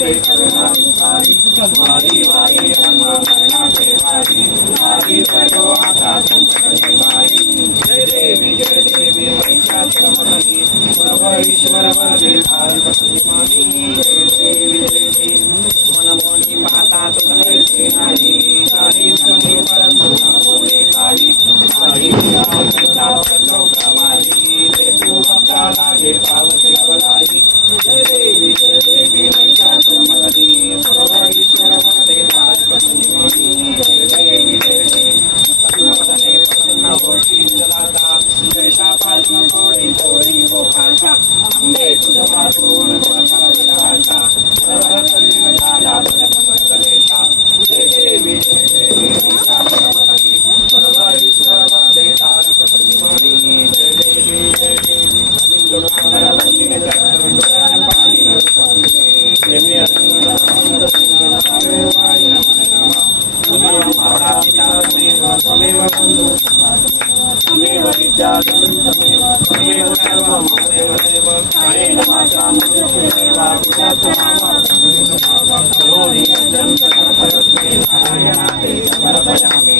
वन्दे करुणाविकारी वारी वारी हनुमन्ते वारी वारी सर्वो आकाशंकरवारी जय देवी महिषासुरमर्दिनी सर्वैश्वरवरदे भारतमामि जय देवी मनमोहनी माता तुझे सेनानी नारी संगी परंतु नमोले कारी साई रामता प्रलोकवारी ते तू भक्ता लागे पावते बलाई जय देवी महिषासुरमर्दिनी सर्वैश्वरवरदे भारतमामि जय देवी प्रसन्नवदने प्रसन्नवती जलाता जयशापात्म कोडी कोडी हो भाषा अम्बे तुझवादून गुणफलविलासा सर्वकल्लिन काला भजपनकलेशा जय देवी महिषासुरमर्दिनी सर्वैश्वरवरदे तारकसंजीवनी जय देवी दुर्गाधरवल्ली चक्रपाणि नरपति माता पिता त्वमेव बन्धु त्वमेव विद्या त्वमेव सर्वं त्वमेव देव कायेन वाचा मनसेवा करोमि यज्ञं सकलकर्मणे नारायणाते समर्पयामि